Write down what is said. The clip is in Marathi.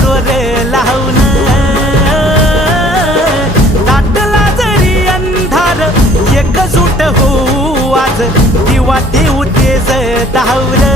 जोर लावून दाटला जरी अंधार एकजूट होऊ आज दिवा देऊ तेज धावलं